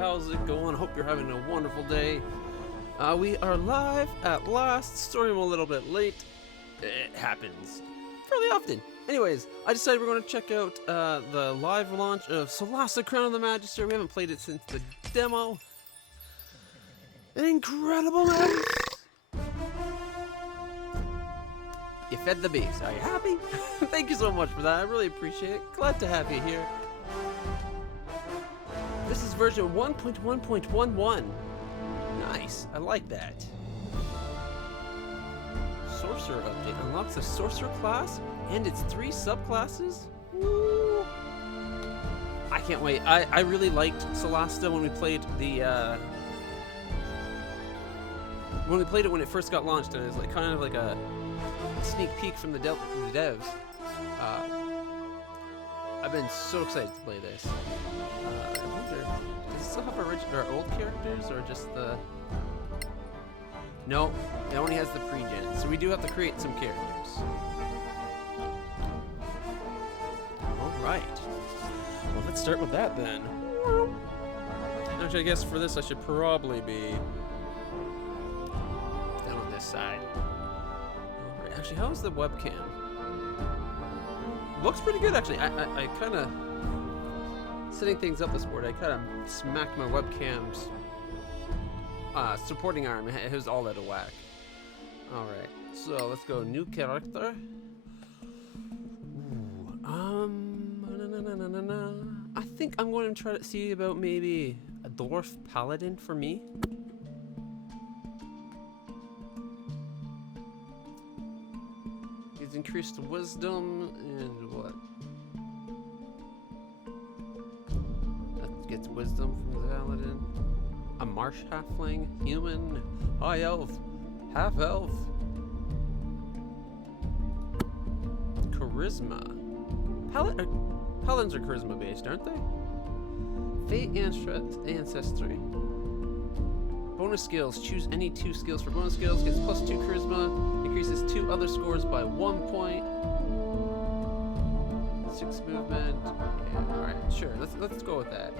how's it going? Hope you're having a wonderful day. We are live at last. Sorry I'm a little bit late. It happens fairly often. Anyways, I decided we're going to check out the live launch of Solasta Crown of the Magister. We haven't played it since the demo. An incredible mouse! You fed the beast. Are you happy? Thank you so much for that. I really appreciate it. Glad to have you here. This is version 1.1.11. Nice. I like that. Sorcerer update unlocks a sorcerer class and its 3 subclasses. Woo. I can't wait. I really liked Solasta when we played the when it first got launched, and it was like kind of like a sneak peek from the devs. I've been so excited to play this. I wonder, does it still have original or old characters, or just the? No, it only has the pre-gen, so we do have to create some characters. All right. Well, let's start with that then. Actually, I guess for this I should probably be down on this side. All right. Actually, how's the webcam? Looks pretty good, actually. I kind of, setting things up this board, I kind of smacked my webcam's supporting arm. It was all out of whack. Alright, so let's go new character. I think I'm going to try to see about maybe a dwarf paladin for me. Increased wisdom and what? That gets wisdom from the paladin. A marsh halfling, human, high elf, half elf. Charisma. Paladins are charisma based, aren't they? Fate ancestry. Bonus skills. Choose any 2 skills for bonus skills. Gets +2 charisma. Increases 2 other scores by 1 point. 6 movement. Yeah, all right, sure. Let's go with that.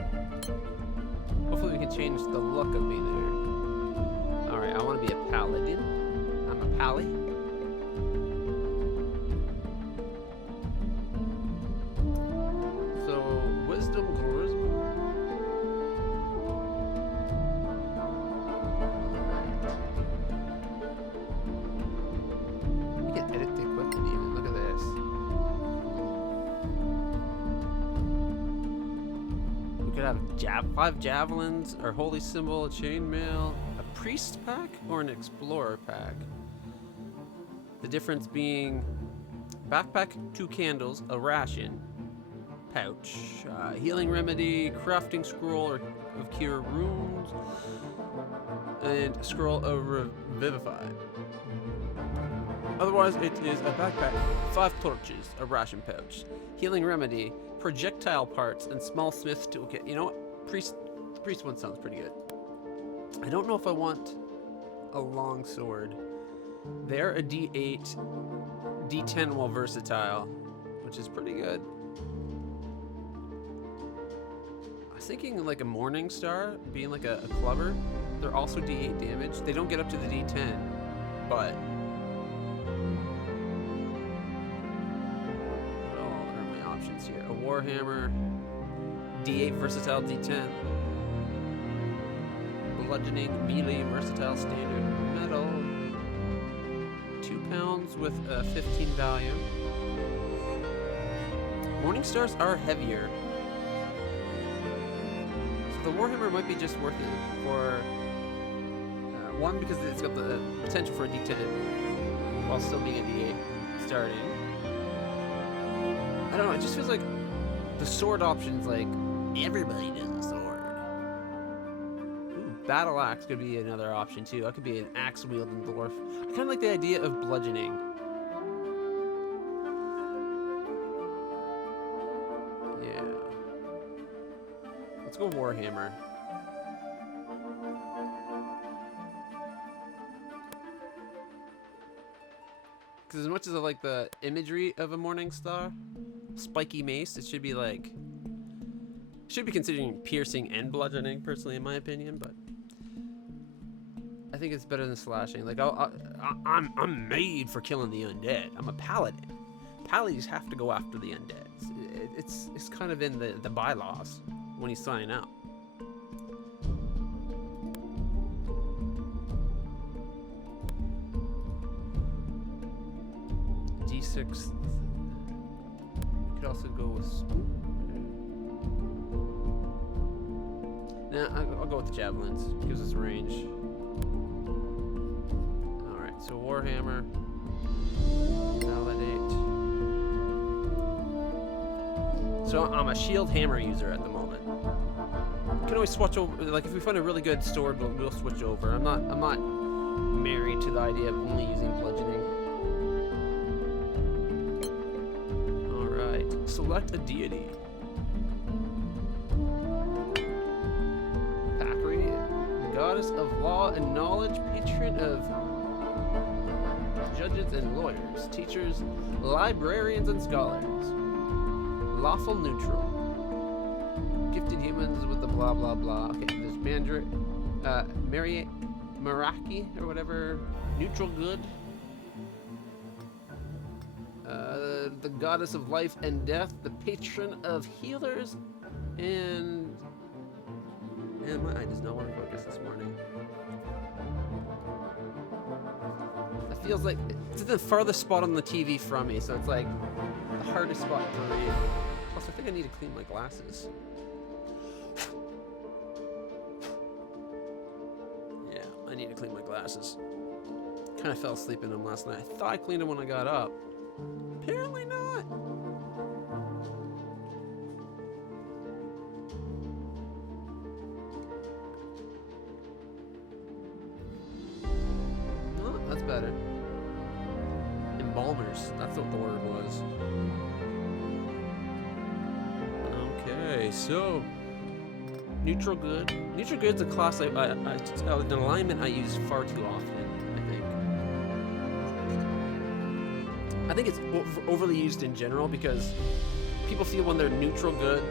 Hopefully we can change the look of me there. All right, I want to be a paladin. I'm a pally. So wisdom, charisma. Have 5 javelins, or holy symbol, a chainmail, a priest pack, or an explorer pack. The difference being backpack, 2 candles, a ration, pouch, healing remedy, crafting scroll of cure wounds, and scroll of revivify. Otherwise, it is a backpack, 5 torches, a ration pouch, healing remedy, projectile parts, and small smith's toolkit. You know what? The priest one sounds pretty good. I don't know if I want a long sword. They're a D8, D10 while versatile, which is pretty good. I was thinking like a Morning Star, being like a clubber. They're also D8 damage. They don't get up to the D10, but what all are my options here? A Warhammer. D8 versatile D10. Bludgeoning, melee, versatile, standard, metal. 2 pounds with a 15 value. Morning Stars are heavier. So the Warhammer might be just worth it for one, because it's got the potential for a D10 while still being a D8 starting. I don't know, it just feels like the sword options, like, everybody does a sword. Ooh, battle axe could be another option too. That could be an axe wielding dwarf. I kind of like the idea of bludgeoning. Yeah. Let's go Warhammer. Because as much as I like the imagery of a Morning Star, spiky mace, it should be like Should be considering piercing and bludgeoning, personally, in my opinion, but I think it's better than slashing. Like, I'm made for killing the undead. I'm a paladin. Paladins have to go after the undead. It's kind of in the bylaws when you sign up. D6. You could also go with. Nah, I'll go with the javelins. Gives us range. Alright, so Warhammer. Validate. So I'm a shield hammer user at the moment. We can always switch over. Like if we find a really good sword, we'll switch over. I'm not married to the idea of only using bludgeoning. Alright. Select a deity. Goddess of law and knowledge, patron of judges and lawyers, teachers, librarians and scholars. Lawful neutral. Gifted humans with the blah blah blah. Okay, there's Maraki or whatever. Neutral good. The goddess of life and death, the patron of healers, and my eye does not want to focus this morning. It feels like it's the farthest spot on the TV from me, so it's like the hardest spot to read. Plus, I think I need to clean my glasses. Yeah, I need to clean my glasses. Kind of fell asleep in them last night. I thought I cleaned them when I got up. Apparently not. Better. Embalmers. That's what the word was. Okay, so neutral good. Neutral good's a class an alignment I use far too often. I think it's overly used in general because people feel when they're neutral good,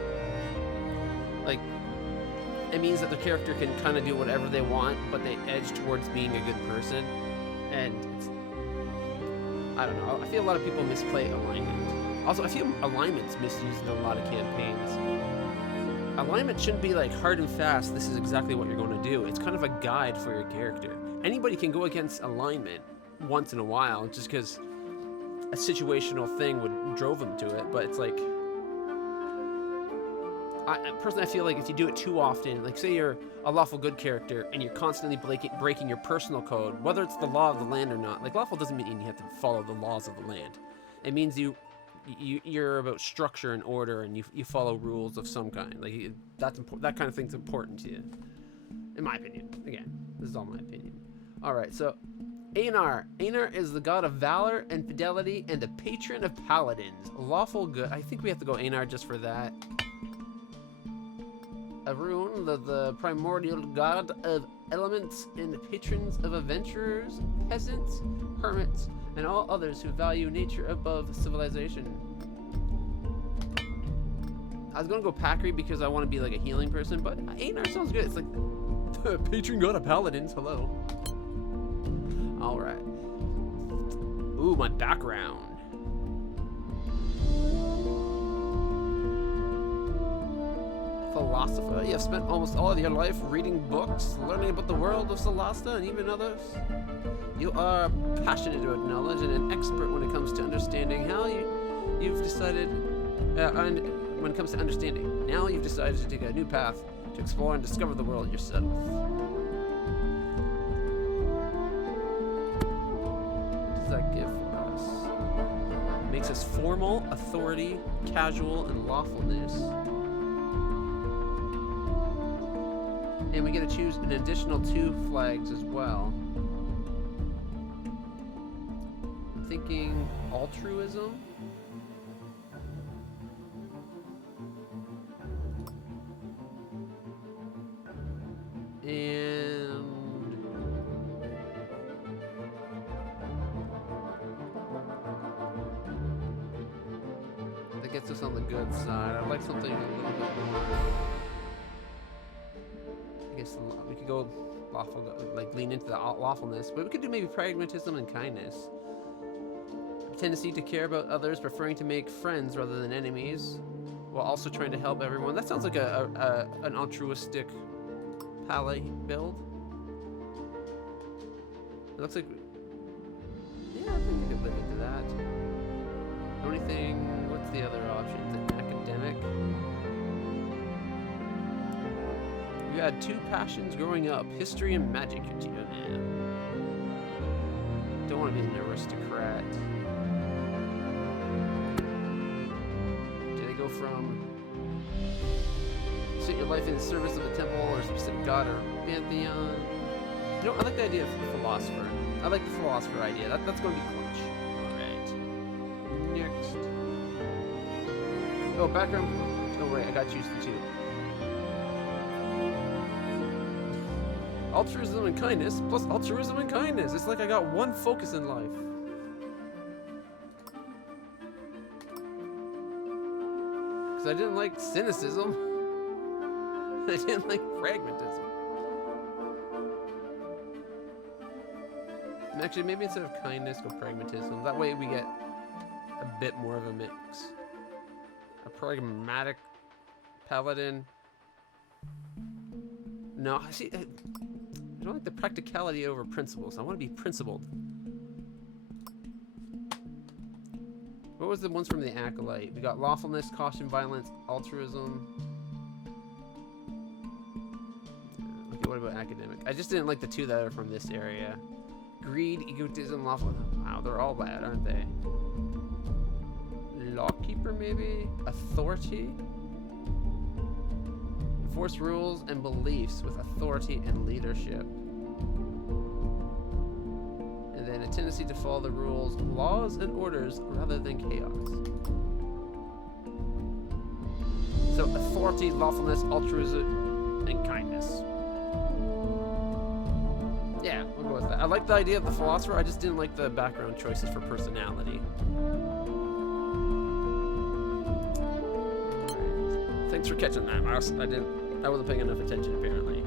like it means that their character can kind of do whatever they want, but they edge towards being a good person. And I don't know. I feel a lot of people misplay alignment. Also, I feel alignment's misused in a lot of campaigns. Alignment shouldn't be like hard and fast. This is exactly what you're going to do. It's kind of a guide for your character. Anybody can go against alignment once in a while, just because a situational thing would drove them to it. But it's like, personally, I feel like if you do it too often, like say you're a lawful good character and you're constantly breaking your personal code, whether it's the law of the land or not. Like lawful doesn't mean you have to follow the laws of the land. It means you're about structure and order, and you follow rules of some kind. Like that kind of thing's important to you, in my opinion. Again, this is all my opinion. All right, so Einar. Einar is the god of valor and fidelity and the patron of paladins. Lawful good. I think we have to go Einar just for that. Arun, the primordial god of elements and patrons of adventurers, peasants, hermits, and all others who value nature above civilization. I was gonna go Pakri because I want to be like a healing person, but Einar sounds good. It's like the patron god of paladins. Hello. All right. Ooh, my background. Philosopher. You have spent almost all of your life reading books, learning about the world of Solasta and even others. You are passionate about knowledge and an expert when it comes to understanding how you've decided, and when it comes to understanding. Now you've decided to take a new path to explore and discover the world yourself. What does that give for us? It makes us formal, authority, casual, and lawfulness. And we get to choose an additional 2 flags as well. I'm thinking altruism. And the that gets us on the good side. I'd like something a little bit more. I guess we could go lawful, like lean into the lawfulness, but we could do maybe pragmatism and kindness. A tendency to care about others, preferring to make friends rather than enemies, while also trying to help everyone. That sounds like an altruistic pally build. It looks like, yeah, I think we could live into that. The only thing, what's the other option? Academic. You had 2 passions growing up, history and magic. Don't want to be an aristocrat. Do they go from set your life in the service of a temple or a specific god or pantheon? You know, I like the idea of philosopher. I like the philosopher idea. That's going to be clutch. Alright. Next. Oh, background. Oh, right. I got to choose the 2. Altruism and kindness plus altruism and kindness. It's like I got one focus in life. Because I didn't like cynicism. I didn't like pragmatism. And actually, maybe instead of kindness, go pragmatism. That way we get a bit more of a mix. A pragmatic paladin. No, see, I don't like the practicality over principles. I want to be principled. What was the ones from the Acolyte? We got lawfulness, caution, violence, altruism. Okay, what about academic? I just didn't like the 2 that are from this area. Greed, egotism, lawfulness. Wow, they're all bad, aren't they? Lawkeeper, maybe? Authority? Enforce rules and beliefs with authority and leadership. And then a tendency to follow the rules, laws, and orders rather than chaos. So authority, lawfulness, altruism, and kindness. Yeah, we'll go with that. I like the idea of the philosopher, I just didn't like the background choices for personality. Alright. Thanks for catching that, Mouse. I wasn't paying enough attention, apparently.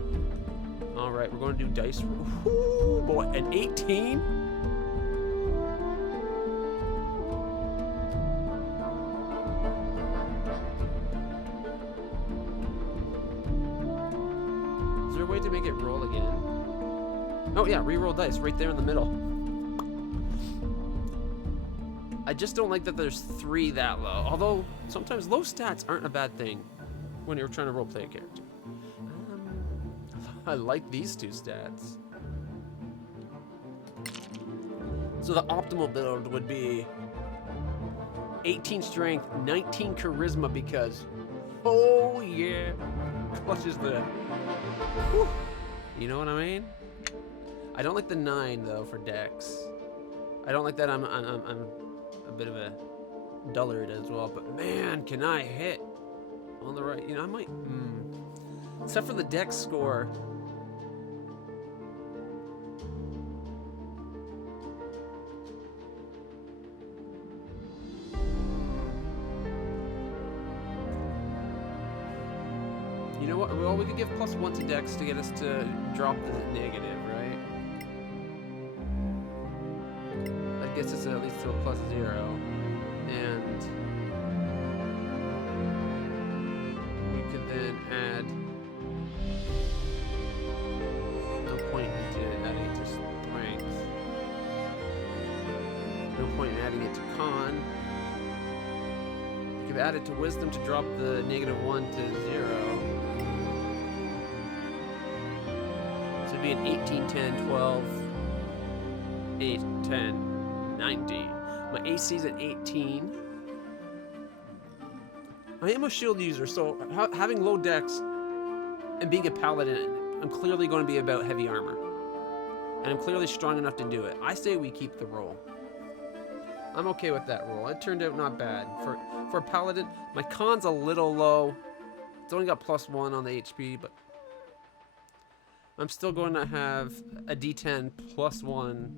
Alright, we're going to do dice. Ooh, boy, an 18? Is there a way to make it roll again? Oh yeah, re-roll dice right there in the middle. I just don't like that there's 3 that low. Although, sometimes low stats aren't a bad thing when you're trying to roleplay a character. I like these 2 stats. So the optimal build would be 18 strength, 19 charisma because, oh yeah, clutches the, whew, you know what I mean? I don't like the 9 though for dex. I don't like that. I'm a bit of a dullard as well. But man, can I hit on the right? You know, I might. Except for the dex score. You know what? Well, we could give +1 to dex to get us to drop the negative, right? That gets us at least to a +0. And we could then add, no point in adding it to strength. No point in adding it to con. We could add it to wisdom to drop the -1 to 0. So it'd be an 18, 10, 12, 8, 10, 19. My AC's at 18. I am a shield user, so having low dex and being a paladin, I'm clearly going to be about heavy armor. And I'm clearly strong enough to do it. I say we keep the roll. I'm okay with that roll. It turned out not bad. For a paladin, my con's a little low. It's only got +1 on the HP, but I'm still going to have a D10 +1.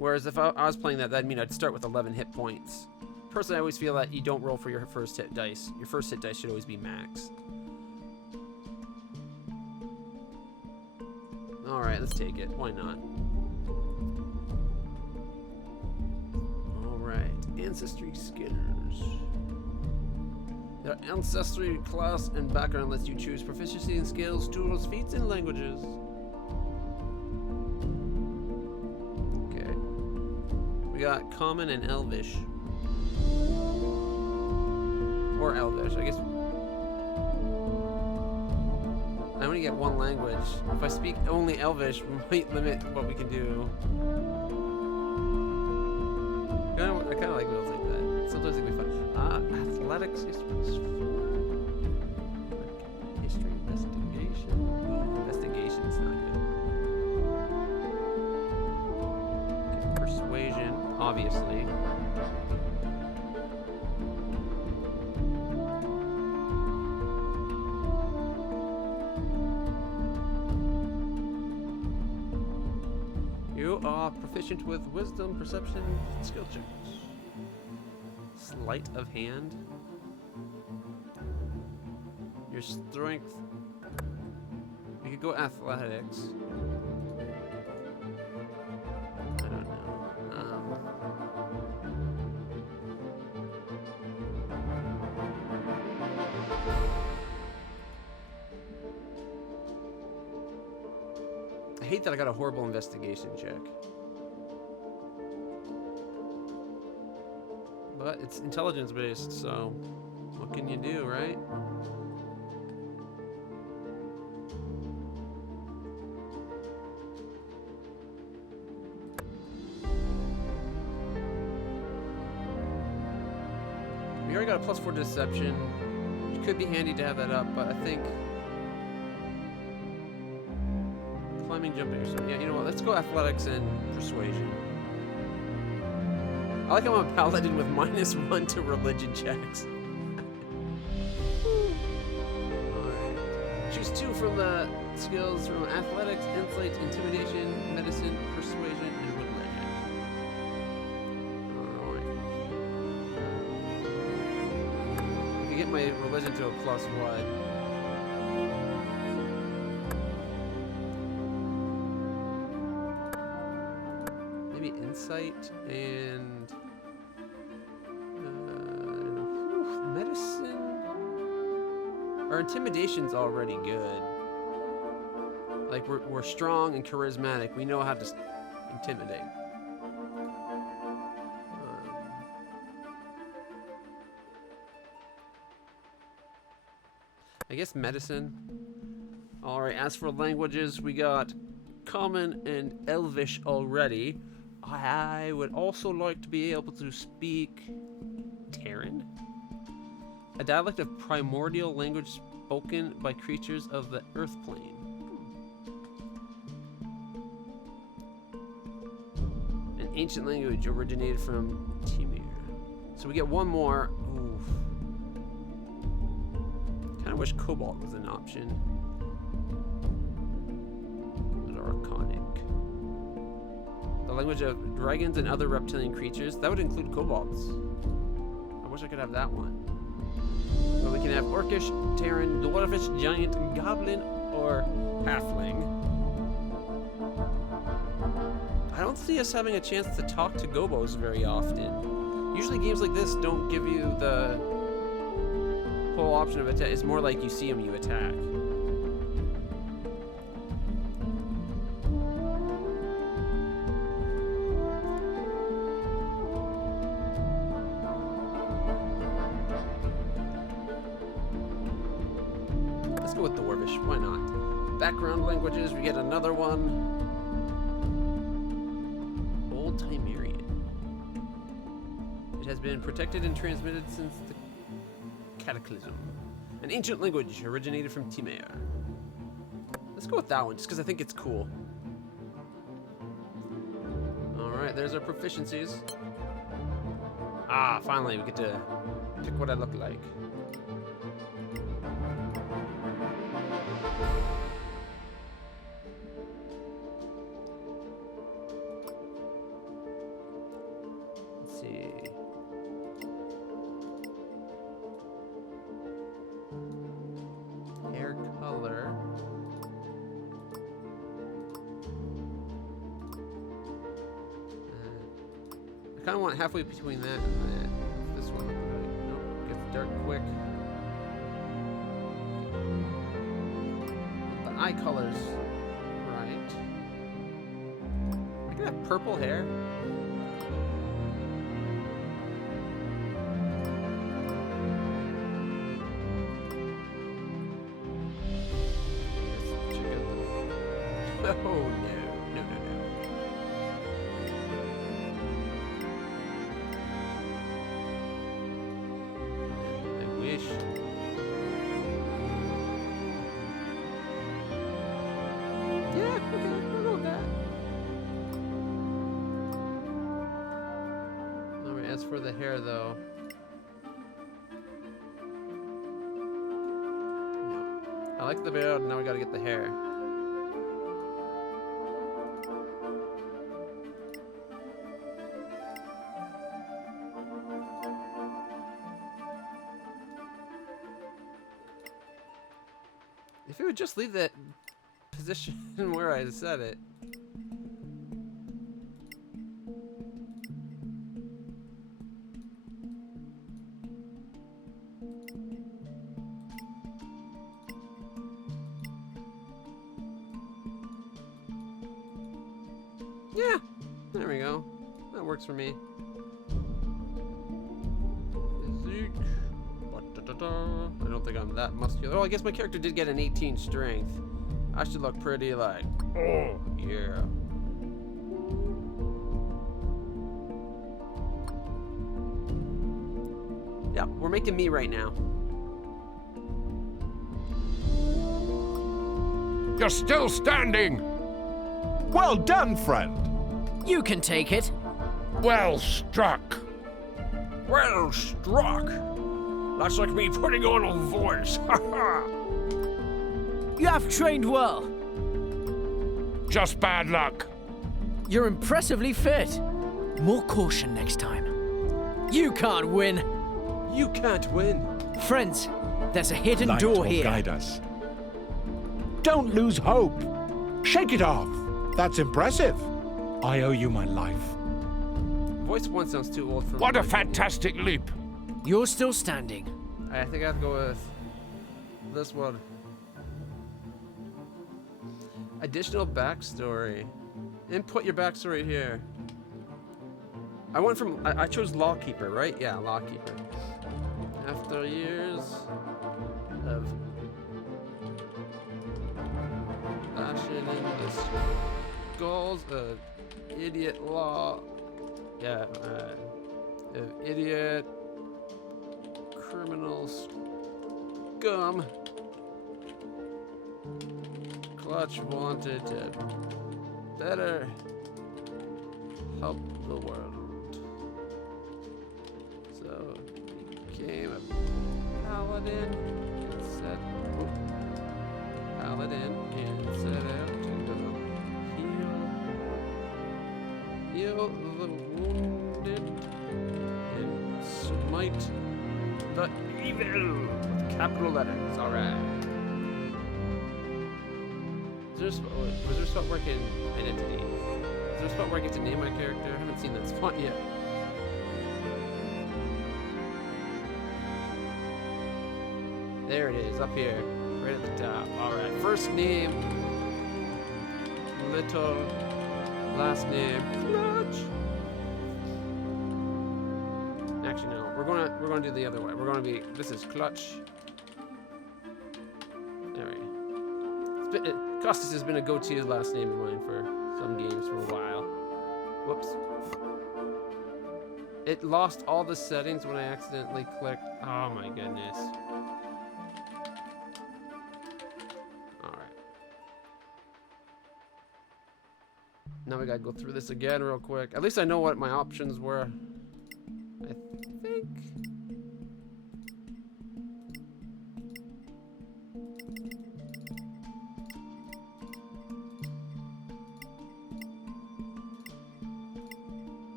Whereas if I was playing that, that'd mean I'd start with 11 hit points. Personally, I always feel that you don't roll for your first hit dice. Your first hit dice should always be max. Alright, let's take it. Why not? Alright, Ancestry Skinners. Their ancestry, class, and background lets you choose proficiency in skills, tools, feats, and languages. Okay. We got Common and Elvish. Or Elvish, I guess. I only get one language. If I speak only Elvish, we might limit what we can do. I kind of like rules like that. Sometimes it can be fun. Athletics, history, investigation. Ooh, investigation's not good. Okay, persuasion, obviously. You are proficient with wisdom, perception, skill checks. Sleight of hand. Your strength. You could go athletics. I don't know. I hate that I got a horrible investigation check. But it's intelligence based, so what can you do, right? We already got a +4 deception. It could be handy to have that up, but I think climbing, jumping, or something. Yeah, you know what? Let's go athletics and persuasion. I like how I'm a paladin with -1 to religion checks. Alright. Choose 2 from the skills from athletics, insight, intimidation, medicine, persuasion, and religion. Alright. I can get my religion to a +1. Maybe insight and medicine. Our intimidation's already good. Like we're strong and charismatic. We know how to intimidate. I guess medicine. All right. As for languages, we got Common and Elvish already. I would also like to be able to speak Terran, a dialect of primordial language spoken by creatures of the Earth plane. An ancient language originated from Timir. So we get one more. Oof. Kind of wish Cobalt was an option. Archonic. The language of dragons and other reptilian creatures. That would include kobolds. I wish I could have that one. But we can have Orcish, Terran, Dwarfish, Giant, Goblin, or Halfling. I don't see us having a chance to talk to gobos very often. Usually games like this don't give you the whole option of attack. It's more like you see them, you attack. With Dwarvish, why not? Background languages, we get another one. Old Timerian. It has been protected and transmitted since the Cataclysm. An ancient language originated from Timir. Let's go with that one, just because I think it's cool. Alright, there's our proficiencies. Ah, finally, we get to pick what I look like. see. Hair color. I kind of want halfway between that and that. This one looks like, nope, gets dark quick. The eye colors, right? I could have purple hair. Oh no, no, no, no. I wish. Yeah, okay, I'll go with that. Alright, as for the hair though. No. I like the beard, now we gotta get the hair. If it would just leave that position where I said it. Yeah, there we go. That works for me. Physique. I don't think I'm that muscular. Oh, I guess my character did get an 18 strength. I should look pretty like, oh, yeah. Yep, we're making me right now. You're still standing! Well done, friend. You can take it. Well struck! Well struck. That's like me putting on a voice. You have trained well. Just bad luck. You're impressively fit. More caution next time. You can't win. You can't win. Friends, there's a hidden Light door will here. guide us. Don't lose hope. Shake it off. That's impressive. I owe you my life. Voice one sounds too old for me. What a fantastic leap! You're still standing. I think I have to go with this one. Additional backstory. Input your backstory here. I went from, I chose Lawkeeper, right? Yeah, Lawkeeper. After years of bashing in the skulls of idiot law. Yeah, of idiot criminal scum. Clutch wanted to better help the world. So he became a paladin and set out to heal the wounded and smite the evil with capital letters. All right. Was there a spot where I can identity? Is there a spot where I get to name my character? I haven't seen that spot yet. There it is, up here, right at the top. All right, first name, Little, last name, Clutch. Actually, no, we're gonna do the other way. We're gonna be. This is Clutch. There we go. Costas has been a go-to last name of mine for some games for a while. Whoops. It lost all the settings when I accidentally clicked. Oh my goodness. Alright. Now we gotta go through this again real quick. At least I know what my options were. I think.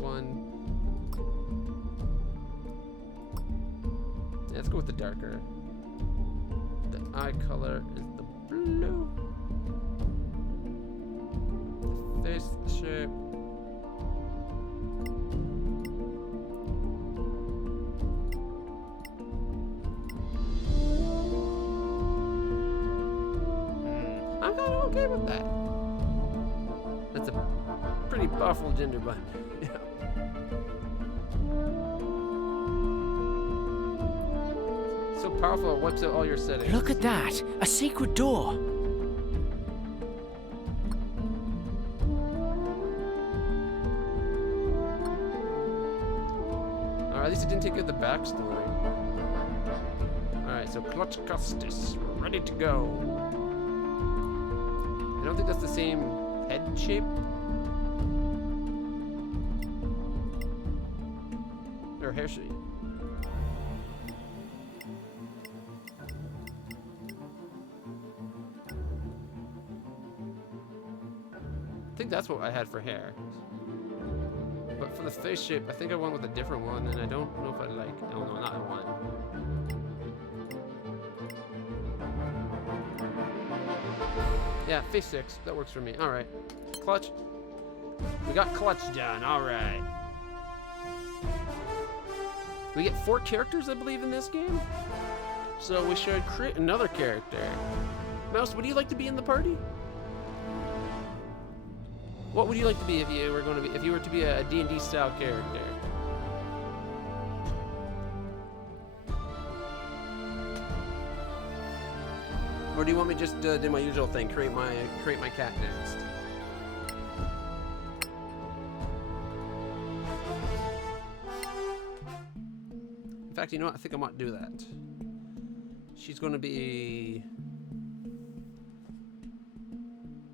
one. Yeah, let's go with the darker. The eye color is the blue. The face shape. I'm kind of okay with that. That's a pretty powerful gender button. Yeah. So powerful, it wipes out all your settings. Look at that! A secret door! Alright, at least it didn't take out the backstory. Alright, so Clutch Custis, we're ready to go. I don't think that's the same head shape. Or hair shape. I think that's what I had for hair. But for the face shape, I think I went with a different one, and I don't know if I like. Oh no, not one. Yeah, face 6. That works for me. All right, Clutch. We got Clutch done. All right. We get 4 characters, I believe, in this game. So we should create another character. Mouse, would you like to be in the party? What would you like to be if you were going to be, if you were to be a D&D style character? Or do you want me to just do my usual thing, create my cat next? In fact, you know what? I think I might do that. She's going to be...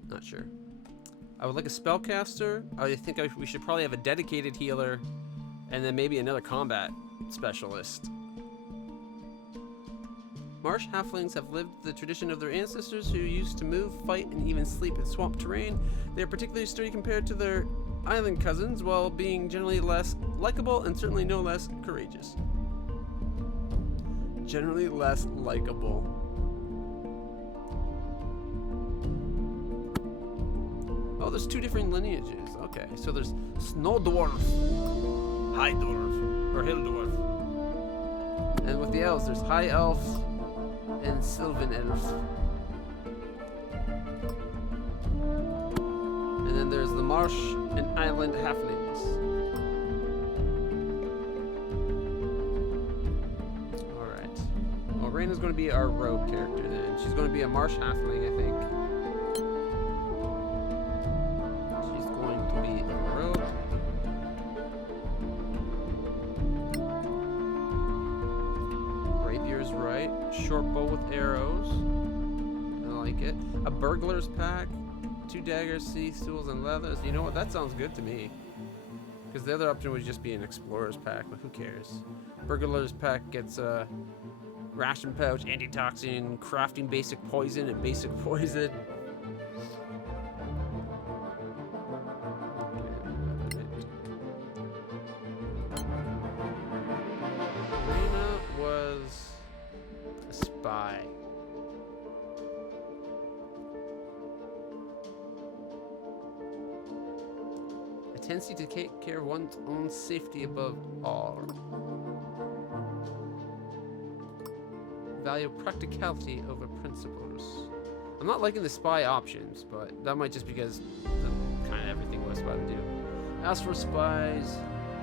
Not sure. I would like a spellcaster. I think we should probably have a dedicated healer, and then maybe another combat specialist. Marsh halflings have lived the tradition of their ancestors who used to move, fight, and even sleep in swamp terrain. They are particularly sturdy compared to their island cousins, while being generally less likable and certainly no less courageous. Generally less likable. Oh, there's 2 different lineages. Okay, so there's Snow Dwarf, High Dwarf, or Hill Dwarf. And with the elves, there's High Elf and Sylvan Elf. And then there's the Marsh and Island Halflings. Alright. Well, Raina's going to be our rogue character then. She's going to be a Marsh Halfling, I think. Short bow with arrows. I like it. A burglar's pack, 2 daggers, sea stools, and leathers. You know what? That sounds good to me. Because the other option would just be an explorer's pack, but who cares? Burglar's pack gets a ration pouch, antitoxin, crafting basic poison, and basic poison. Reina was a spy. A tendency to take care of one's own safety above all. Value practicality over principles. I'm not liking the spy options, but that might just because kind of everything what a spy would do. As for spies,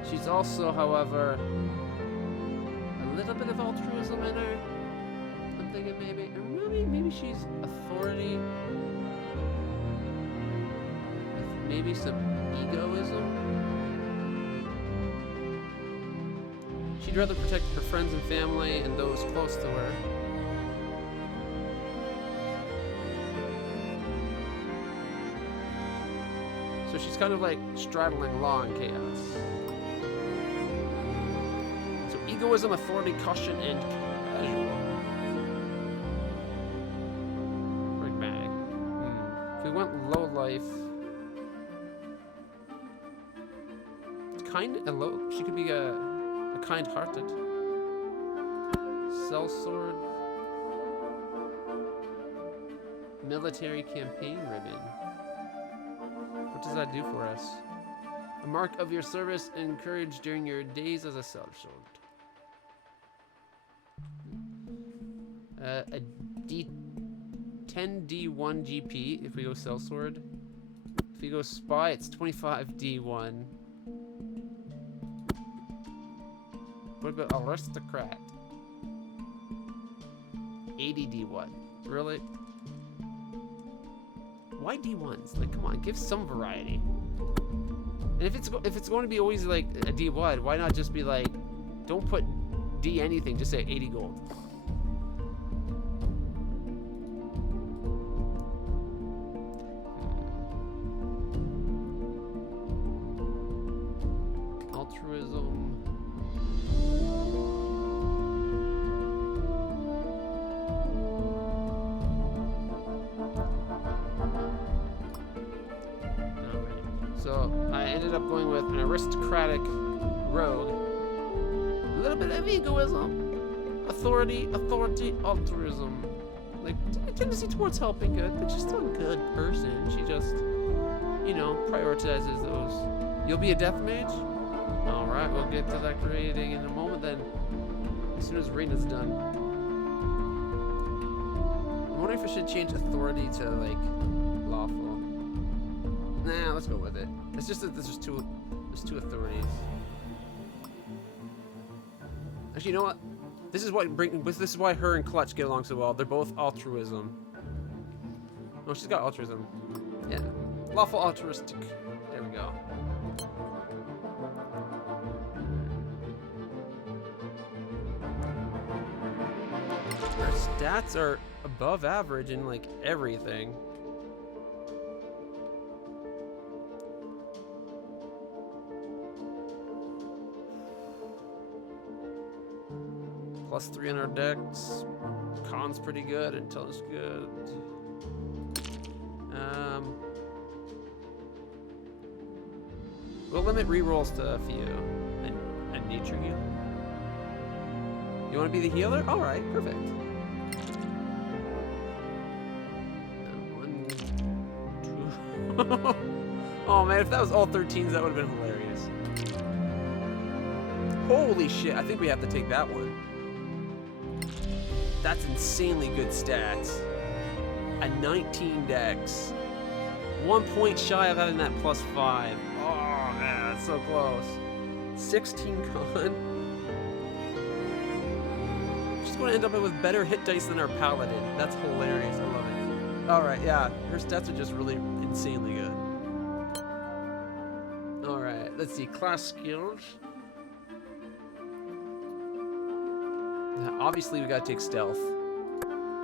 she's also, however, a little bit of altruism in her. I'm thinking maybe she's authority with maybe some egoism. She'd rather protect her friends and family and those close to her. So she's kind of like straddling law and chaos. So egoism, authority, caution, and casual. Pragmatic. If we went low life, She could be a kind-hearted. Sellsword. Military campaign ribbon. What does that do for us? A mark of your service and courage during your days as a sellsword. A D10D1 GP if we go sellsword. If we go spy, it's 25D1. What about aristocrat? 80D1. Really? Why D1s? Like, come on, give some variety. And if it's going to be always like a D1, why not just be like, don't put D anything, just say 80 gold. Altruism. So I ended up going with an aristocratic rogue. A little bit of egoism, authority, altruism. Like a tendency towards helping good, but she's still a good person. She just, you know, prioritizes those. You'll be a death mage? Alright, we'll get to that creating in a moment then. As soon as Rena's done. I'm wondering if I should change authority to like lawful. Nah, let's go with it. It's just that there's two authorities. Actually, you know what? This is why her and Clutch get along so well. They're both altruism. Oh, she's got altruism. Yeah, lawful altruistic. There we go. Her stats are above average in like everything. Plus 3 on our dex. Con's pretty good. Intelligence good. We'll limit rerolls to a few. And nature heal. You want to be the healer? All right, perfect. One, two. Oh man, if that was all 13s, that would have been hilarious. Holy shit! I think we have to take that one. That's insanely good stats. A 19 dex. 1 point shy of having that +5. Oh man, that's so close. 16 con. She's going to end up with better hit dice than our paladin. That's hilarious. I love it. Alright, yeah. Her stats are just really insanely good. Alright, let's see. Class skills. Obviously, we gotta take stealth,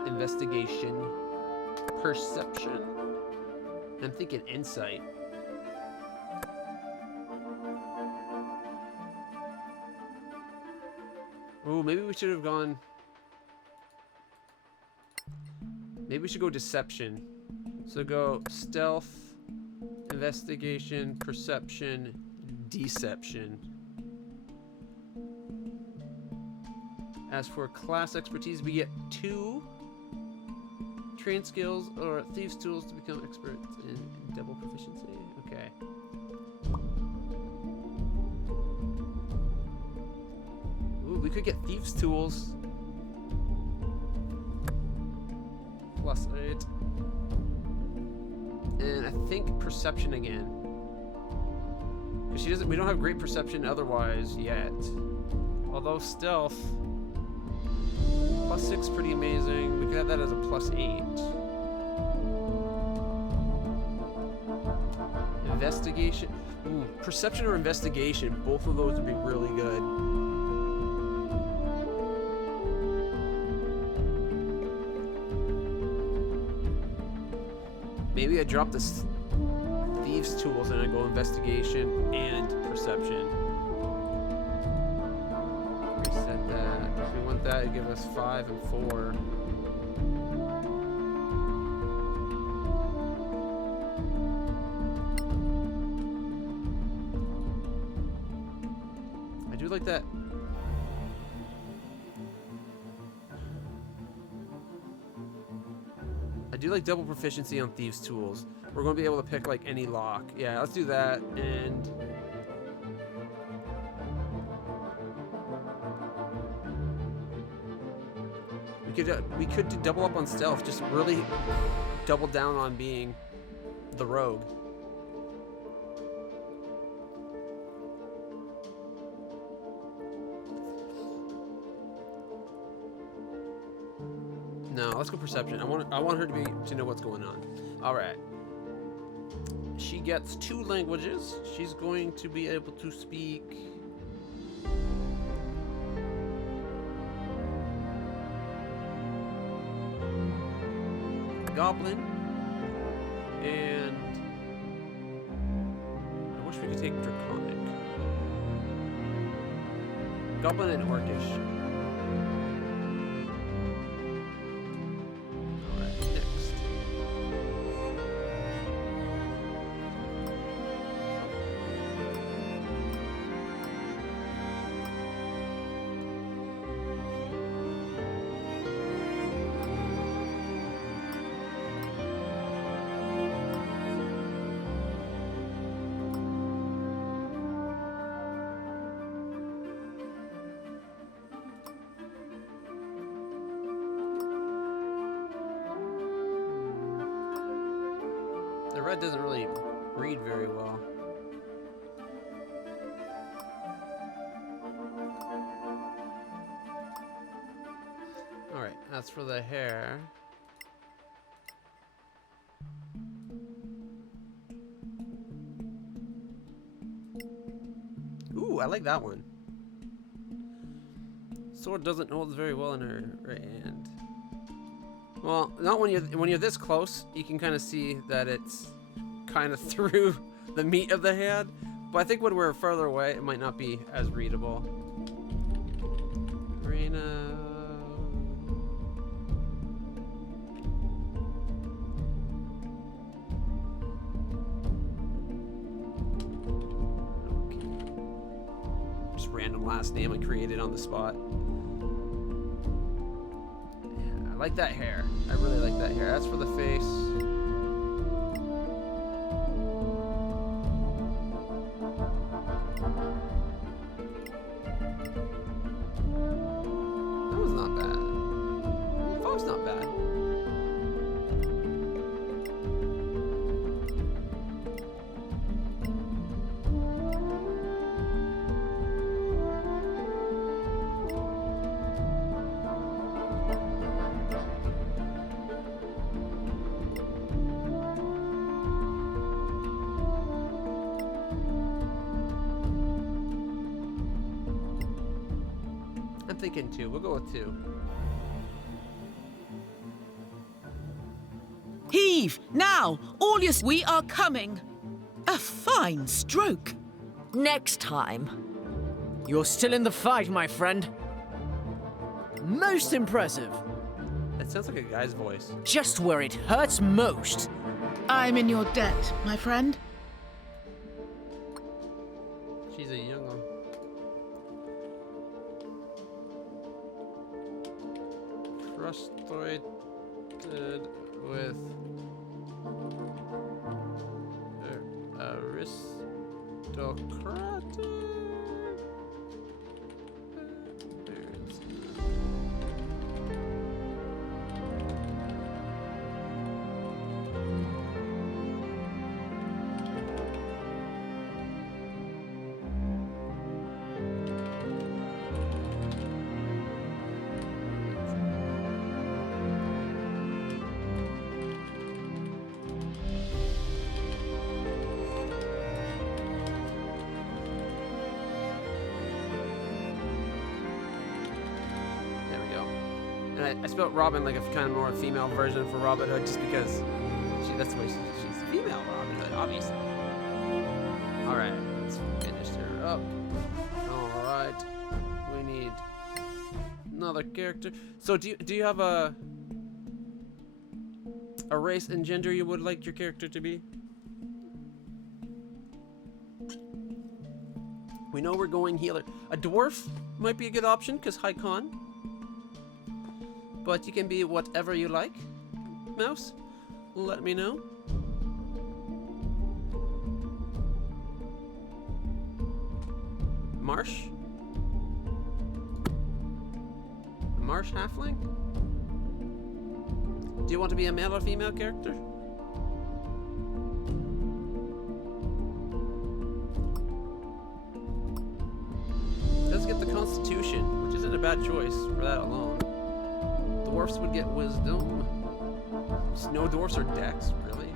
investigation, perception. I'm thinking insight. Ooh, maybe we should have gone. Maybe we should go deception. So go stealth, investigation, perception, deception. As for class expertise, we get 2 trained skills or thieves' tools to become experts in double proficiency. Okay. Ooh, we could get thieves' tools. +8. And I think perception again. Because we don't have great perception otherwise yet. Although stealth. +6 pretty amazing. We could have that as a +8. Investigation. Ooh, perception or investigation. Both of those would be really good. Maybe I drop the thieves' tools and I go investigation and perception. Reset that. If we want that, it'd give us 5 and 4. like that. I do like double proficiency on thieves' tools. We're going to be able to pick like any lock. Yeah, let's do that. And we could do double up on stealth. Just really double down on being the rogue. No, let's go perception. I want her to know what's going on. All right. She gets 2 languages. She's going to be able to speak Goblin, and I wish we could take Draconic. Goblin and Orcish. Alright, next. The red doesn't really read very well. Alright, that's for the hair. Ooh, I like that one. Sword doesn't hold very well in her right hand. Well, not when you're this close. You can kind of see that it's kind of through the meat of the hand. But I think when we're further away, it might not be as readable. Arena. Okay. Just random last name I created on the spot. I like that hair. I really like that hair. That's for the face. That was not bad. Fog's not bad. Thinking 2. We'll go with 2. Heave! Now! All your... We are coming! A fine stroke! Next time. You're still in the fight, my friend. Most impressive. That sounds like a guy's voice. Just where it hurts most. I'm in your debt, my friend. She's a young one. Frustrated with aristocratic parents. I spelled Robin like a kind of more female version for Robin Hood just because that's the way she's female Robin Hood, obviously. Alright, let's finish her up. Alright. We need another character. So do you have a race and gender you would like your character to be? We know we're going healer. A dwarf might be a good option because high con. But you can be whatever you like. Mouse, let me know. Marsh? A marsh halfling? Do you want to be a male or female character? Does get the Constitution, which isn't a bad choice for that alone. Dwarfs would get Wisdom. Snow dwarfs are Dex, really?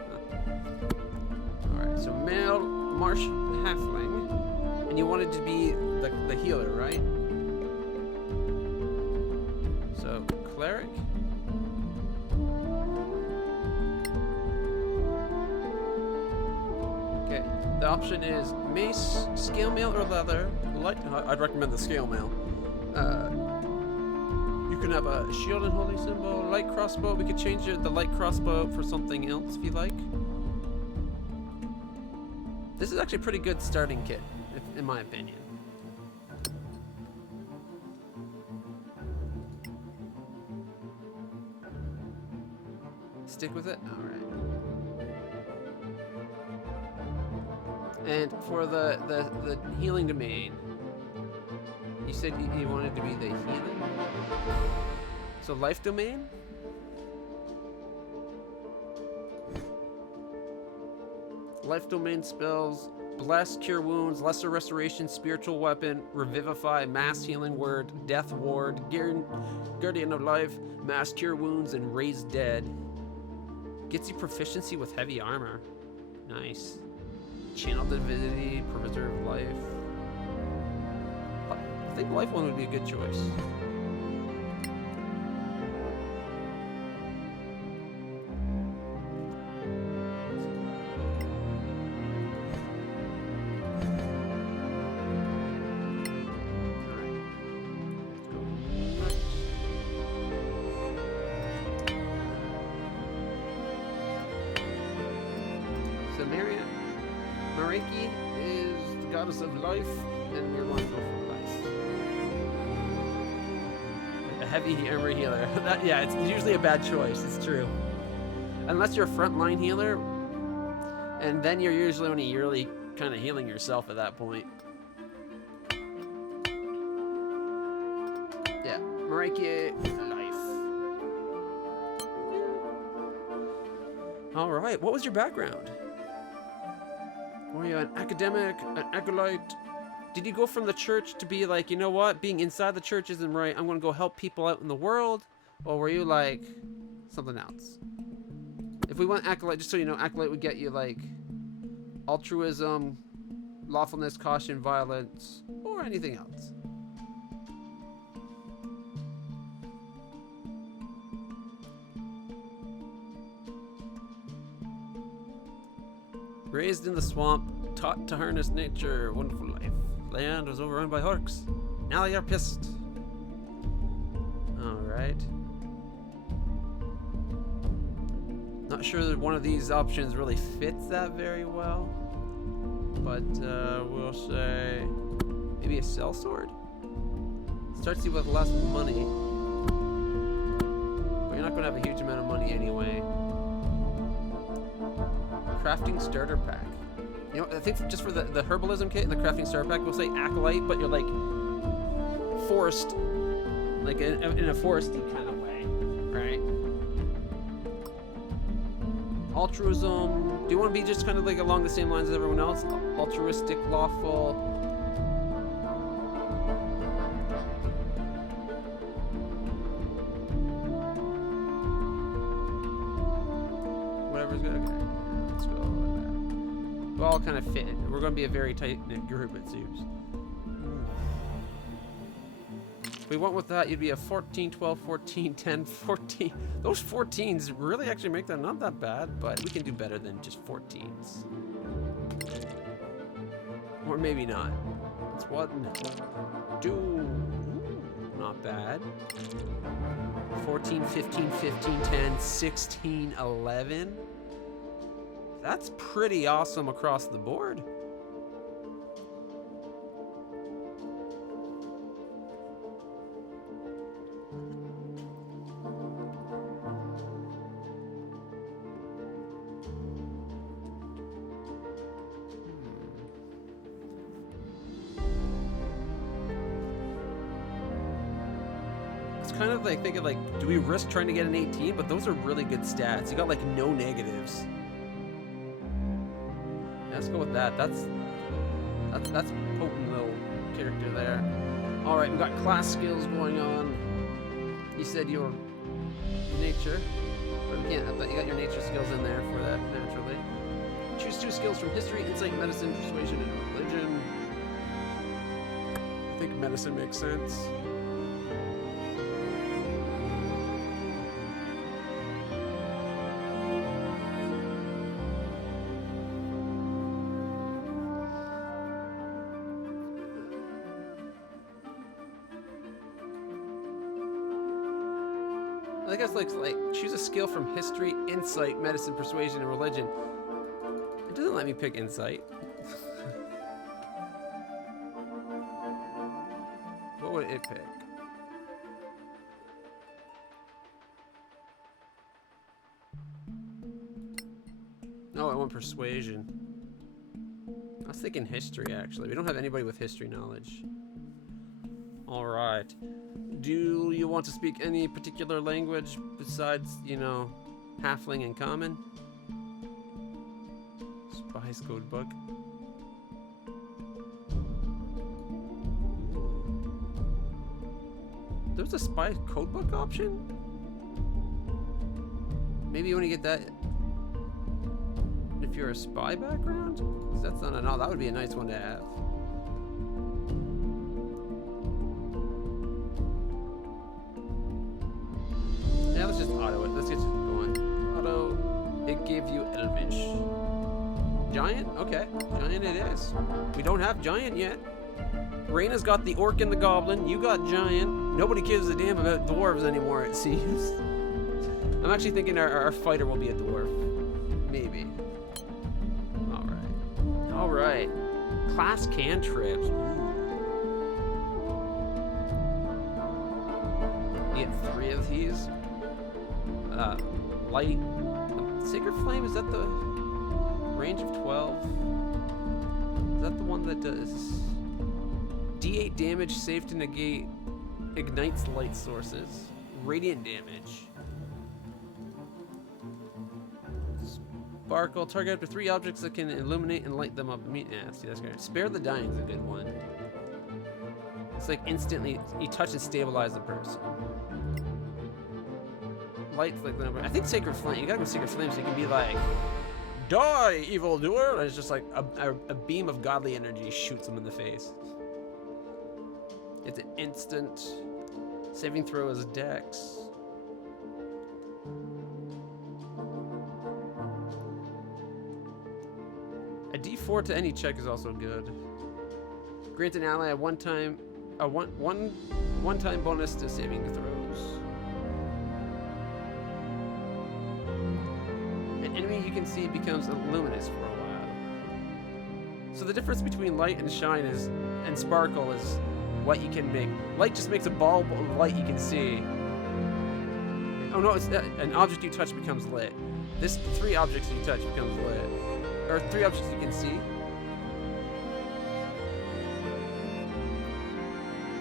Huh. Alright, so male marsh halfling. And you wanted to be the healer, right? So, cleric. Okay, the option is mace, scale mail, or leather. I'd recommend the scale mail. You can have a shield and holy symbol, light crossbow. We could change the light crossbow for something else if you like. This is actually a pretty good starting kit, in my opinion. Stick with it? Alright. And for the healing domain, you said you wanted to be the healing? So life domain? Life domain spells: bless, cure wounds, lesser restoration, spiritual weapon, revivify, mass healing word, death ward, guardian of life, mass cure wounds, and raise dead. Gets you proficiency with heavy armor. Nice. Channel divinity, preserve life. I think life one would be a good choice. Mareki is the goddess of life, and we're going to go for life. A heavy armor healer. Yeah, it's usually a bad choice. It's true. Unless you're a frontline healer, and then you're usually only yearly kind of healing yourself at that point. Yeah, Mareki, life. All right, what was your background? Were you an academic, an acolyte? Did you go from the church to be like, you know what, being inside the church isn't right, I'm gonna go help people out in the world? Or were you like something else? If we went acolyte, just so you know, acolyte would get you like altruism, lawfulness, caution, violence, or anything else. Raised in the swamp, taught to harness nature, wonderful life. Land was overrun by orcs. Now you're pissed. Alright. Not sure that one of these options really fits that very well. But we'll say maybe a sellsword? Starts you with less money. But you're not going to have a huge amount of money anyway. Crafting starter pack. You know, I think just for the herbalism kit and the crafting starter pack, we'll say acolyte, but you're like forest, like in a foresty kind of way, right? Altruism. Do you want to be just kind of like along the same lines as everyone else? Altruistic, lawful. Whatever's good. Okay. Let's go with that. We'll all kind of fit. We're going to be a very tight-knit group, it seems. If we went with that, you'd be a 14, 12, 14, 10, 14. Those 14s really actually make that not that bad, but we can do better than just 14s. Or maybe not. It's 1, 2. Not bad. 14, 15, 15, 10, 16, 11. That's pretty awesome across the board. kind of like thinking like, do we risk trying to get an 18? But those are really good stats. You got like no negatives. Yeah, let's go with that. That's a potent little character there. All right, we got class skills going on. You said your nature. But again, I thought you got your nature skills in there for that naturally. Choose 2 skills from history, insight, medicine, persuasion, and religion. I think medicine makes sense. I guess like choose a skill from history, insight, medicine, persuasion, and religion. It doesn't let me pick insight. What would it pick? No, I want persuasion. I was thinking history, actually. We don't have anybody with history knowledge. All right. Do you want to speak any particular language besides, you know, Halfling and Common? Spy's Codebook. There's a Spy Codebook option? Maybe you want to get that if you're a spy background? 'Cause that's not no, that would be a nice one to have. Yeah, let's just auto it. Let's get going. Auto. It gave you Elvish. Giant? Okay. Giant it is. We don't have Giant yet. Raina's got the Orc and the Goblin. You got Giant. Nobody gives a damn about Dwarves anymore, it seems. I'm actually thinking our fighter will be a Dwarf. Maybe. Alright. Alright. Class cantrips. You get 3 of these. Light. Sacred Flame, is that the range of 12? Is that the one that does D8 damage, safe to negate, ignites light sources, radiant damage. Sparkle, target up to 3 objects that can illuminate and light them up. Yeah, see, that's great. Spare the Dying is a good one. It's like instantly, you touch and stabilize the person. Lights like the number. I think Sacred Flame. You gotta go Sacred Flame so you can be like, die, evildoer! And it's just like a beam of godly energy shoots them in the face. It's an instant. Saving throw is Dex. A D4 to any check is also good. Grant an ally a one-time bonus to saving throws. Enemy you can see becomes luminous for a while. So the difference between light and shine and sparkle is what you can make. Light just makes a bulb of light you can see. Oh no, it's an object you touch becomes lit. This 3 objects you touch becomes lit. Or 3 objects you can see.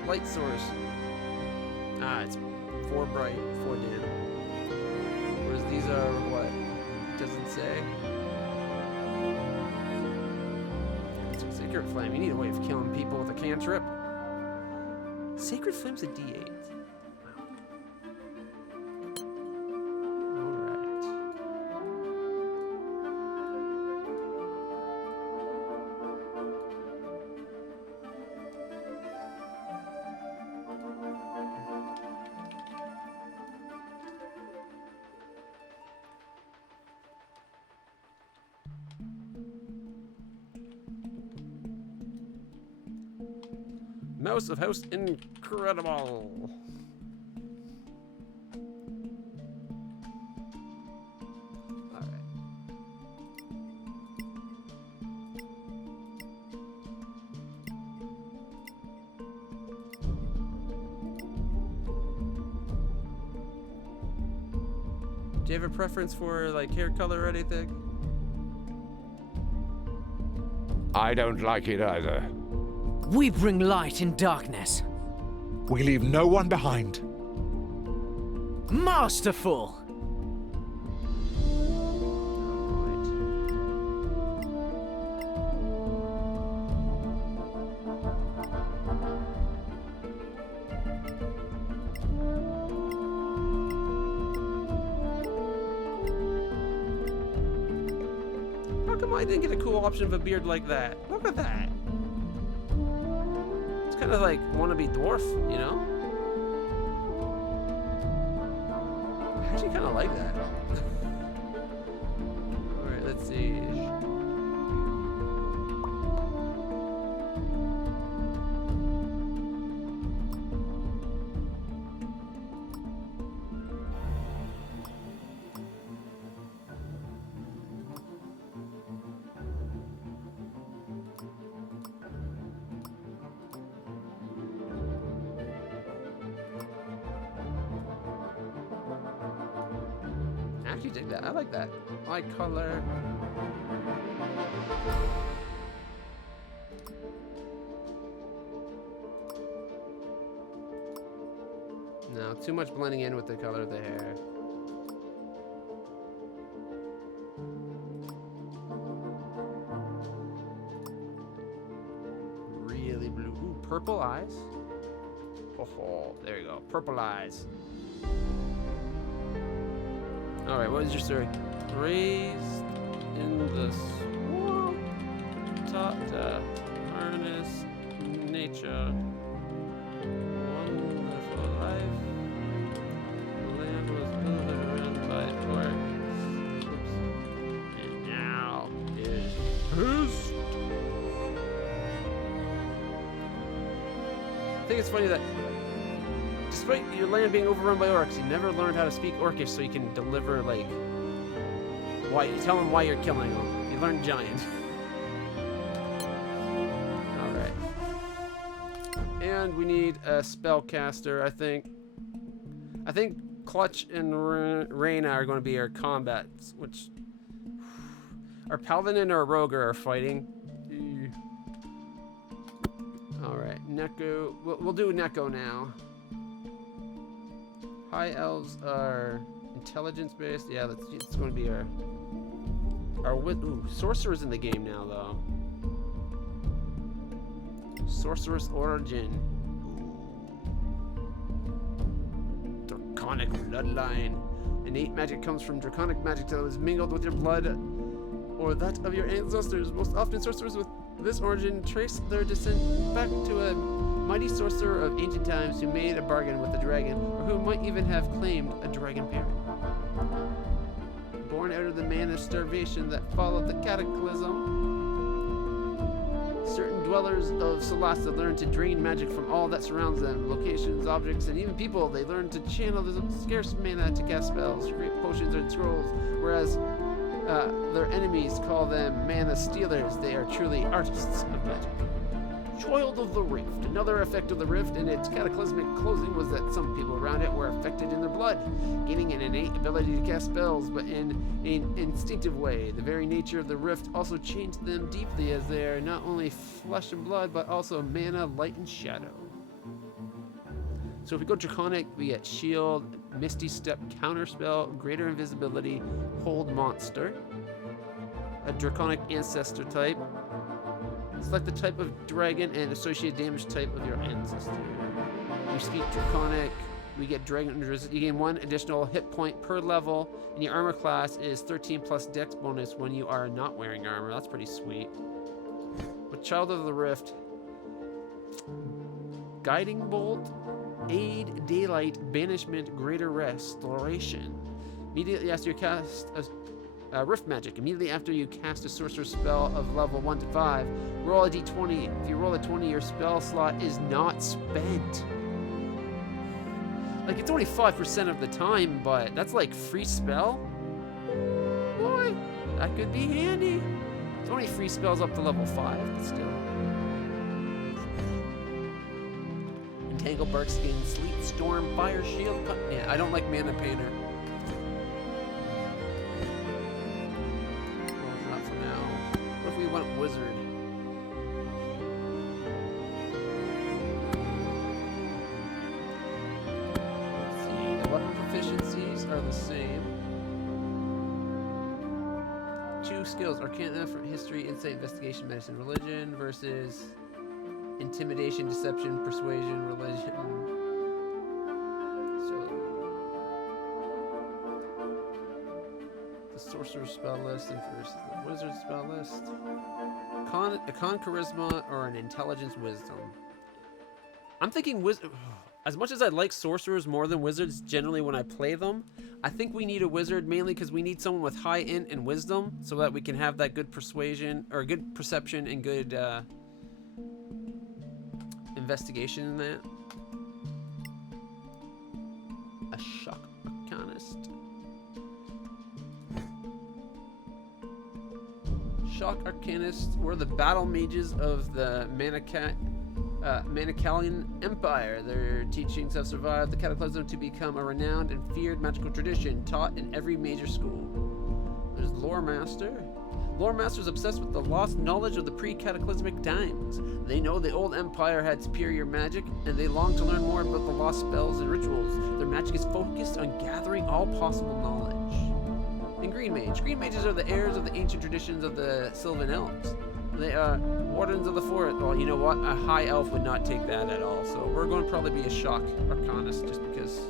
Light source. It's 4 bright, 4 dim. Whereas these are what? Doesn't say. Sacred Flame. You need a way of killing people with a cantrip. Sacred Flame's a D8. Alright. Mouse of House Incredible. Alright. Do you have a preference for like hair color or anything? I don't like it either. We bring light in darkness. We leave no one behind. Masterful! How come I didn't get a cool option of a beard like that? Look at that. It's kind of like wannabe dwarf, you know? I actually kind of like that. Alright, let's see. I actually dig that. I like that. Eye color. No, too much blending in with the color of the hair. Really blue. Ooh, purple eyes. Oh, there you go. Purple eyes. Alright, what is your story? Raised in the swamp, taught to harness nature. Wonderful life. The land was built around by orcs. Oops. And now is pissed. I think it's funny that despite your land being overrun by orcs, you never learned how to speak Orcish, so you can deliver, like, why you tell them why you're killing them. You learned giant. Alright. And we need a spellcaster, I think. I think Clutch and Reyna are going to be our combats, which... Our Paladin and our Rogue are fighting. Alright, Neko... We'll do Neko now. High elves are intelligence based. Yeah, it's going to be our ooh, sorcerer's in the game now though. Sorceress origin. Draconic bloodline. Innate magic comes from draconic magic that was mingled with your blood or that of your ancestors. Most often sorcerers with this origin trace their descent back to a mighty sorcerer of ancient times who made a bargain with the dragon, or who might even have claimed a dragon parent. Born out of the man of starvation that followed the cataclysm, certain dwellers of Solasta learn to drain magic from all that surrounds them, locations, objects, and even people. They learn to channel the scarce mana to cast spells, create potions and scrolls, whereas their enemies call them mana stealers. They are truly artists of magic. Child of the Rift. Another effect of the Rift and its cataclysmic closing was that some people around it were affected in their blood, gaining an innate ability to cast spells, but in an instinctive way. The very nature of the Rift also changed them deeply, as they are not only flesh and blood, but also mana, light, and shadow. So if we go Draconic, we get Shield, Misty Step, Counterspell, Greater Invisibility, Hold Monster, a Draconic Ancestor type. Select the type of dragon and associated damage type of your ancestor. We speak Draconic, we get Dragon Resist. You gain 1 additional hit point per level, and your armor class is 13 plus dex bonus when you are not wearing armor. That's pretty sweet. With Child of the Rift, Guiding Bolt, Aid, Daylight, Banishment, Greater Restoration. Immediately after you cast Rift Magic. Immediately after you cast a sorcerer spell of level 1 to 5, roll a d20. If you roll a 20, your spell slot is not spent. Like, it's only 5% of the time, but that's like free spell? Boy, that could be handy. It's only free spells up to level 5, but still. Entangle, Barkskin, Sleet, Storm, Fire, Shield, yeah, I don't like Mana Painter. We went Wizard. Let's see, the weapon proficiency. skills are the same. 2 skills: Arcana for history, insight, investigation, medicine, religion, versus intimidation, deception, persuasion, religion. So the sorcerer's spell list and versus the wizard's spell list. A con charisma or an intelligence wisdom. I'm thinking wizard. As much as I like sorcerers more than wizards generally when I play them, I think we need a wizard mainly because we need someone with high int and wisdom so that we can have that good persuasion or good perception and good investigation in that. A shock arcanist. Shock arcanist. We're the battle mages of the Manicalian Empire. Their teachings have survived the cataclysm to become a renowned and feared magical tradition taught in every major school. There's Lore Master. Lore Master is obsessed with the lost knowledge of the pre-cataclysmic times. They know the old empire had superior magic, and they long to learn more about the lost spells and rituals. Their magic is focused on gathering all possible knowledge. And Green Mage. Green Mages are the heirs of the ancient traditions of the Sylvan Elves. They are wardens of the forest. Well, you know what? A high elf would not take that at all. So we're going to probably be a shock arcanist just because.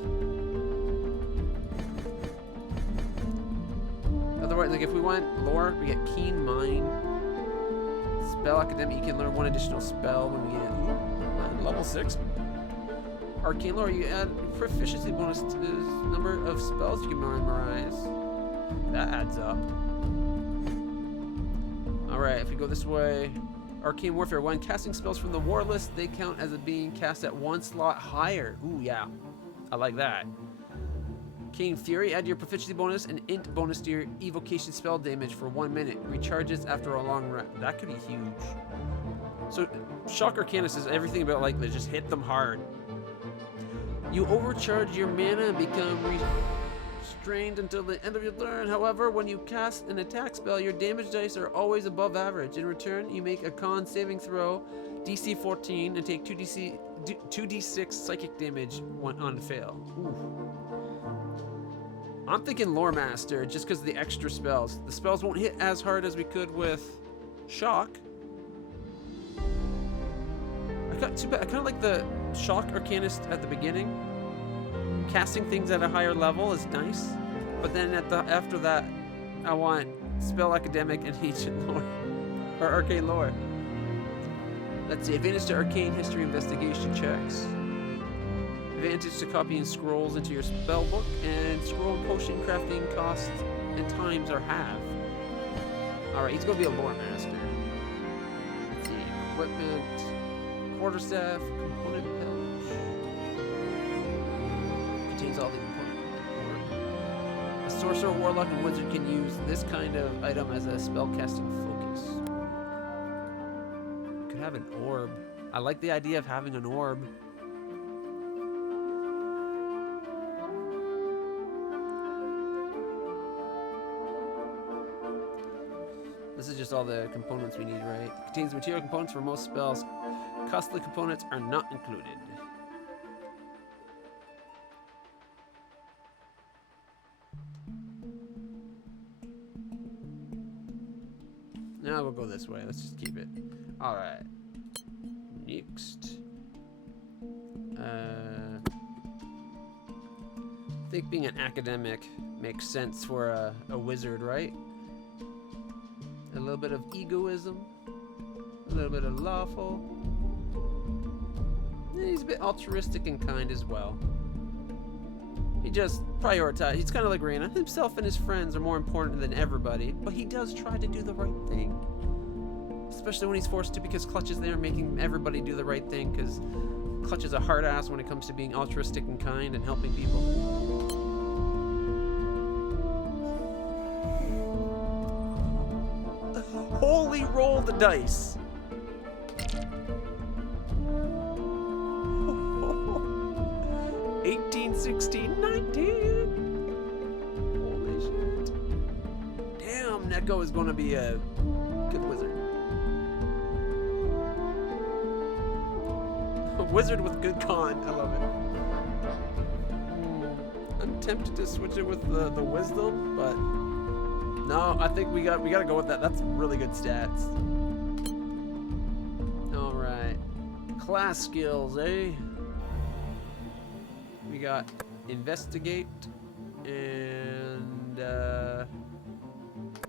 Otherwise, like if we want lore, we get keen mind. Spell academic, you can learn 1 additional spell when we get level 6. Arcane lore, you add proficiency bonus to the number of spells you can memorize. That adds up. Alright, if we go this way, Arcane Warfare. When casting spells from the war list, they count as being cast at 1 slot higher. Ooh, yeah. I like that. Arcane Fury. Add your proficiency bonus and int bonus to your evocation spell damage for 1 minute. Recharges after a long rest. That could be huge. So, Shock Arcanist is everything about like this. Just hit them hard. You overcharge your mana and become restrained until the end of your turn. However, when you cast an attack spell, your damage dice are always above average. In return, you make a con saving throw, DC 14, and take 2d6 psychic damage on fail. Ooh. I'm thinking Lore Master just because of the extra spells. The spells won't hit as hard as we could with Shock. I kind of like the Shock Arcanist at the beginning. Casting things at a higher level is nice, but then after that, I want Spell Academic and Ancient Lore, or Arcane Lore. Let's see, advantage to Arcane History Investigation checks. Advantage to copying scrolls into your spell book, and scroll potion crafting costs and times are half. Alright, he's gonna be a Lore Master. Let's see, equipment, quarterstaff, component pouch. Contains all the component. A sorcerer, warlock, and wizard can use this kind of item as a spellcasting focus. Could have an orb. I like the idea of having an orb. This is just all the components we need, right? It contains material components for most spells. Costly components are not included. Now we'll go this way. Let's just keep it. Alright. Next. I think being an academic makes sense for a wizard, right? A little bit of egoism, a little bit of lawful. And he's a bit altruistic and kind as well. He just prioritizes. He's kind of like Raina. Himself and his friends are more important than everybody, but he does try to do the right thing. Especially when he's forced to, because Clutch is there making everybody do the right thing, because Clutch is a hard ass when it comes to being altruistic and kind and helping people. Holy roll the dice. 18, 16, 19. Holy shit. Damn, Neko is going to be a good wizard. A wizard with good con. I love it. I'm tempted to switch it with the wisdom, but no, I think we gotta go with that. That's really good stats. All right, class skills, eh? We got investigate and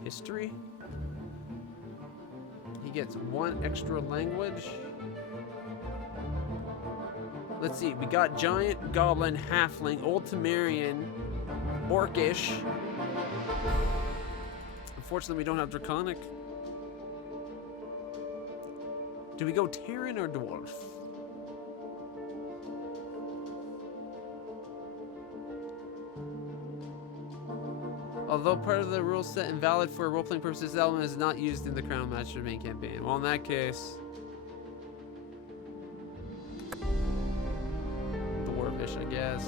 history. He gets 1 extra language. Let's see, we got giant, goblin, halfling, old Temerian, orcish. Unfortunately, we don't have draconic. Do we go Terran or dwarf? Although part of the rule set and valid for role-playing purposes, this element is not used in the Crown Master main campaign. Well, in that case, dwarfish, I guess.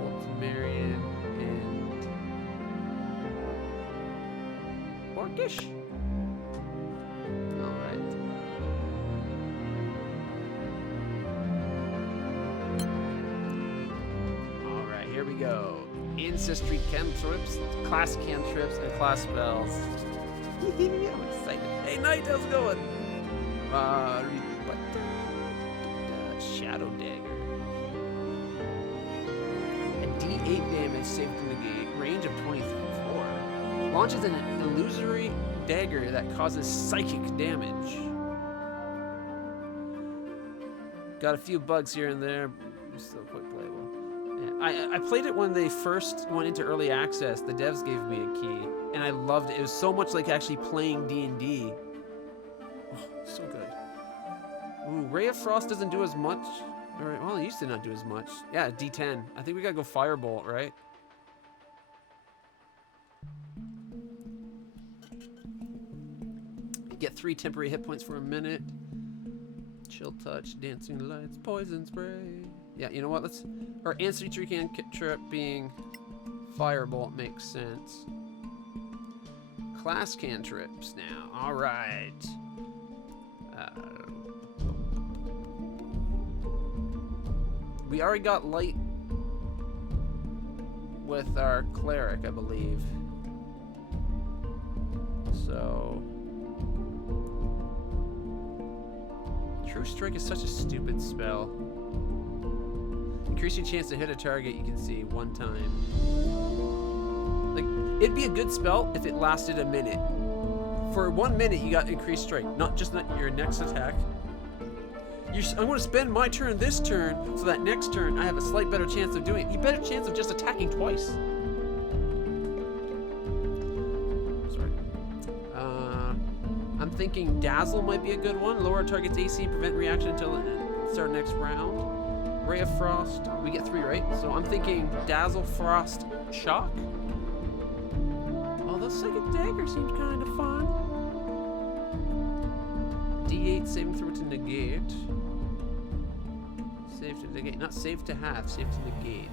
Old Temerian and orcish. All right. All right, here we go. Ancestry cantrips, class cantrips, and class spells. I'm excited. Hey, Knight, how's it going? Shadow Dagger. A D8 damage saved to negate. Range of 24. Launches an illusory dagger that causes psychic damage. Got a few bugs here and there. Still quite playable. I played it when they first went into early access. The devs gave me a key, and I loved it. It was so much like actually playing D&D. Oh, so good. Ooh, Ray of Frost doesn't do as much. All right, well, it used to not do as much. Yeah, D10. I think we gotta go Firebolt, right? Get 3 temporary hit points for a minute. Chill touch, dancing lights, poison spray. Yeah, you know what? Let's. Our ancestry cantrip being Firebolt makes sense. Class cantrips now. All right. We already got light with our cleric, I believe. So. True Strike is such a stupid spell. Increase your chance to hit a target you can see 1 time. Like, it'd be a good spell if it lasted a minute. For 1 minute, you got increased strike, not your next attack. I'm going to spend my turn this turn, so that next turn I have a slight better chance of doing it. You better chance of just attacking twice. Sorry. I'm thinking Dazzle might be a good one. Lower target's AC, prevent reaction until the start next round. Ray of Frost, we get 3, right? So I'm thinking Dazzle, Frost, Shock. Although Psychic Dagger seems kind of fun. D8 saving throw to negate. Save to negate, not save to half, save to negate.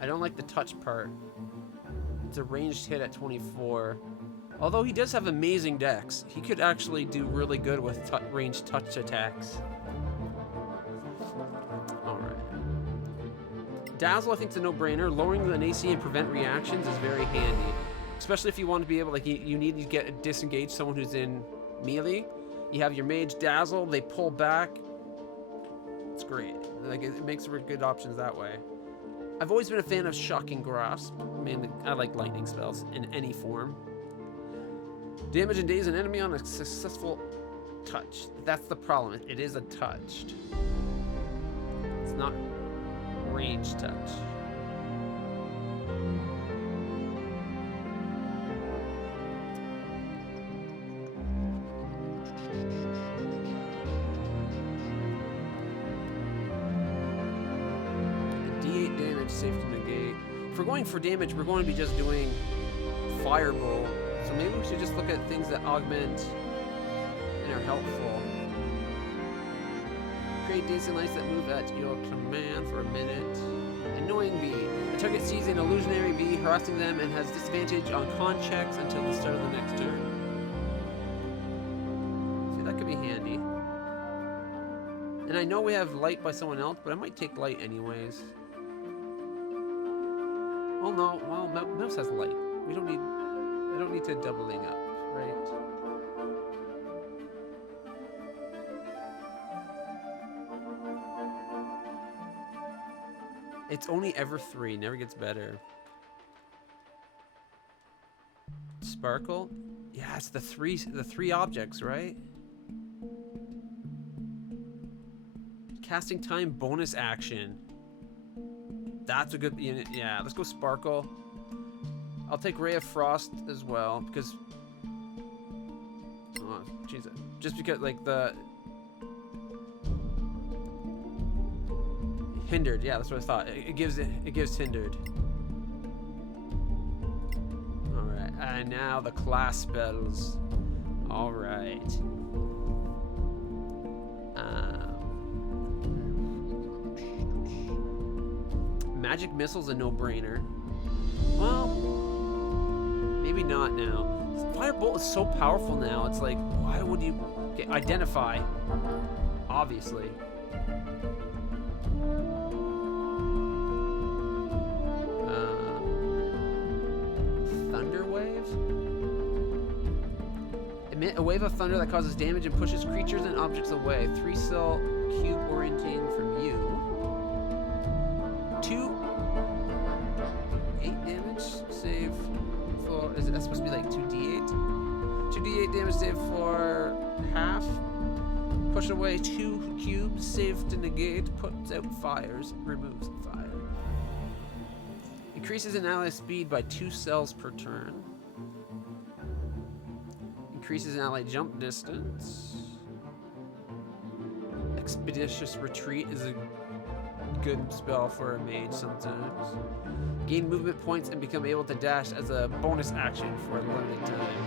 I don't like the touch part. It's a ranged hit at 24. Although he does have amazing dex, he could actually do really good with ranged touch attacks. Dazzle, I think, is a no-brainer. Lowering an AC and prevent reactions is very handy. Especially if you want to be able, like, you need to get disengage someone who's in melee. You have your mage Dazzle, they pull back. It's great. Like, it makes for good options that way. I've always been a fan of Shocking Grasp. Mainly, I like lightning spells in any form. Damage and daze an enemy on a successful touch. That's the problem. It is a touched. It's not range touch. D8 damage, safe to negate. If we're going for damage, we're going to be just doing Firebolt. So maybe we should just look at things that augment and are helpful. Create dancing lights that move at your command for a minute. Annoying bee. The target sees an illusionary bee harassing them and has disadvantage on con checks until the start of the next turn. See, that could be handy. And I know we have light by someone else, but I might take light anyways. Well, no. Well, Mouse has light. We don't need... I don't need to doubling up, right? It's only ever 3. Never gets better. Sparkle? Yeah, it's the three objects, right? Casting time bonus action. That's a good unit. Yeah, let's go Sparkle. I'll take Ray of Frost as well because. Oh, jeez. Just because, like, the. Hindered. Yeah, that's what I thought. It gives Hindered. Alright. And now the class spells. Alright. Magic Missile's a no-brainer. Well, maybe not now. Firebolt is so powerful now. It's like, why would you... Okay, Identify. Obviously. Thunder Wave? Emit a wave of thunder that causes damage and pushes creatures and objects away. 3-cell cube orienting from you. 8 damage save for... Is that supposed to be like 2d8? 2d8 damage save for half. Push away 2 cubes. Save to negate. Puts out fires. Removes the fire. Increases an ally's speed by 2 cells per turn. Increases an ally jump distance. Expeditious Retreat is a good spell for a mage sometimes. Gain movement points and become able to dash as a bonus action for a limited time.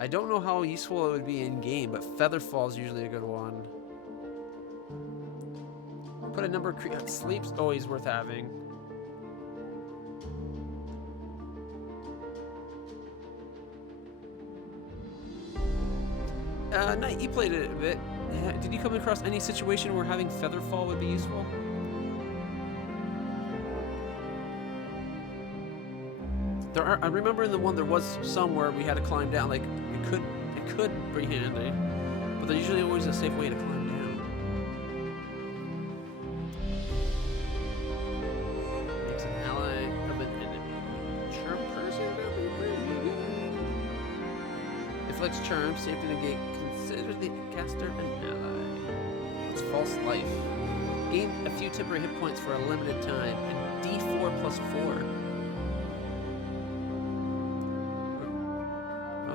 I don't know how useful it would be in game, but Featherfall is usually a good one. Put a number of Sleep's always worth having. Knight, you played it a bit. Did you come across any situation where having Featherfall would be useful? I remember in the one there was some where we had to climb down. Like it could be handy, but there's usually always a safe way to climb down. Makes an ally of an enemy. Charm person. Inflicts charm. Safe to negate. Consider the caster an ally. It's false life. Gain a few temporary hit points for a limited time. And D4 plus 4.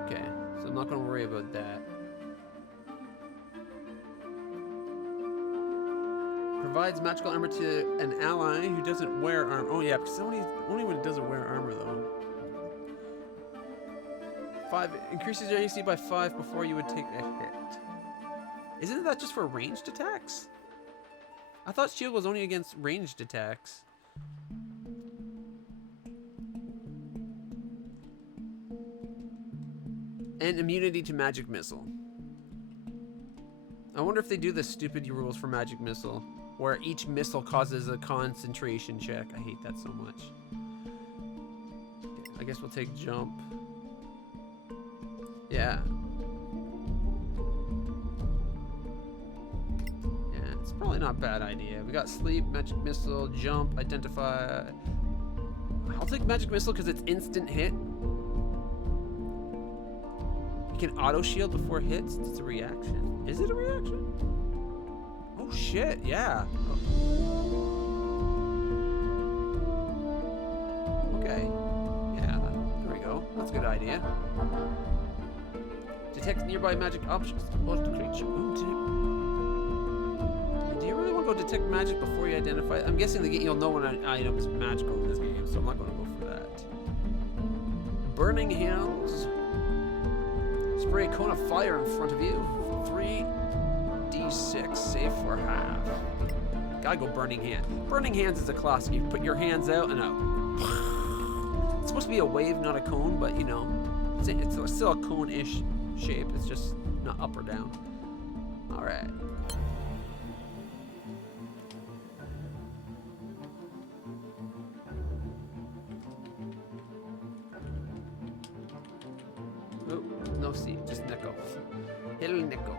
Okay, so I'm not going to worry about that. Provides magical armor to an ally who doesn't wear armor. Oh yeah, because only when it doesn't wear armor though. 5 increases your AC by 5 before you would take a hit. Isn't that just for ranged attacks? I thought shield was only against ranged attacks. And immunity to magic missile. I wonder if they do the stupid rules for magic missile, where each missile causes a concentration check. I hate that so much. I guess we'll take jump. Yeah. Yeah, it's probably not a bad idea. We got sleep, magic missile, jump, identify. I'll take magic missile because it's instant hit. You can auto shield before hits. It's a reaction. Is it a reaction? Oh shit, yeah. Okay. Yeah, there we go. That's a good idea. Detect nearby magic objects. Exposed to creature. Ooh, do you really want to go detect magic before you identify? I'm guessing you'll know when an item is magical in this game, so I'm not going to go for that. Burning Hands. Spray a cone of fire in front of you. 3d6, save for half. Gotta go Burning Hand. Burning Hands is a classic. You put your hands out and It's supposed to be a wave, not a cone, but you know, it's still a cone-ish shape. It's just not up or down. All right. Oh, no C, just nickel. Little nickel.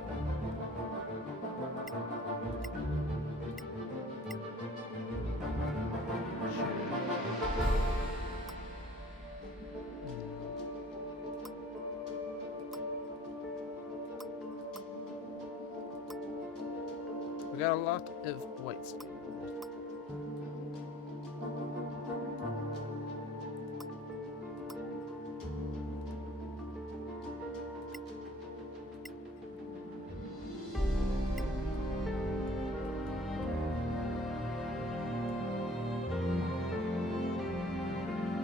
We got a lot of white skin.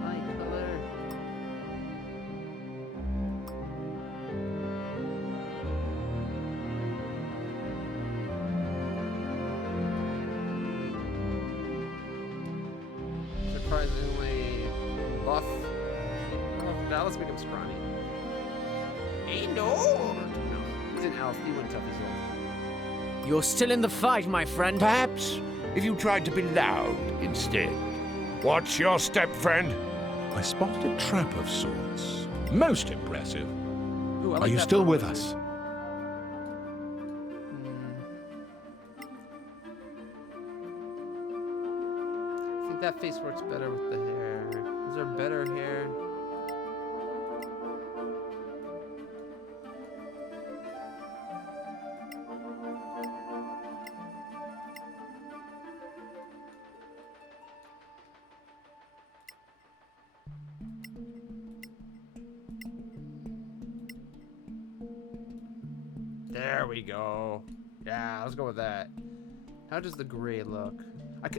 Light color. Surprisingly buff. Oh, now let's make him scrawny. Hey, no! He's an elf. He wouldn't tough his own. You're still in the fight, my friend. Perhaps if you tried to be loud instead. Watch your step, friend. I spotted a trap of sorts. Most impressive. Ooh, I Are like you that still purple. with us? I think that face works better with the hair. Is there better hair? There we go. Yeah, let's go with that. How does the gray look?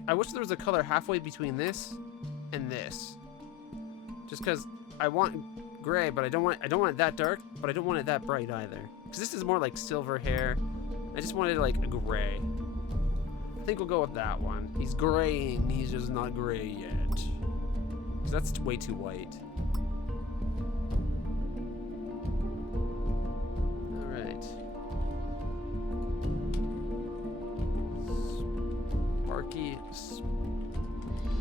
I wish there was a color halfway between this and this. Just because I want gray, but I don't want it that dark, but I don't want it that bright either. Because this is more like silver hair. I just wanted like a gray. I think we'll go with that one. He's graying, he's just not gray yet. Because that's way too white. Alright. Sparky.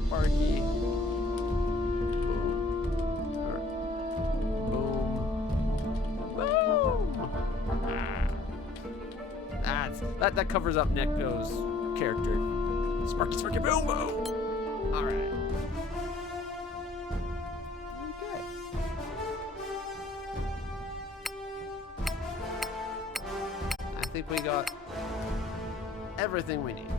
Sparky. Boom. Boom. That covers up Neko's character. Sparky, Sparky, boom, boom. All right. Okay. I think we got everything we need.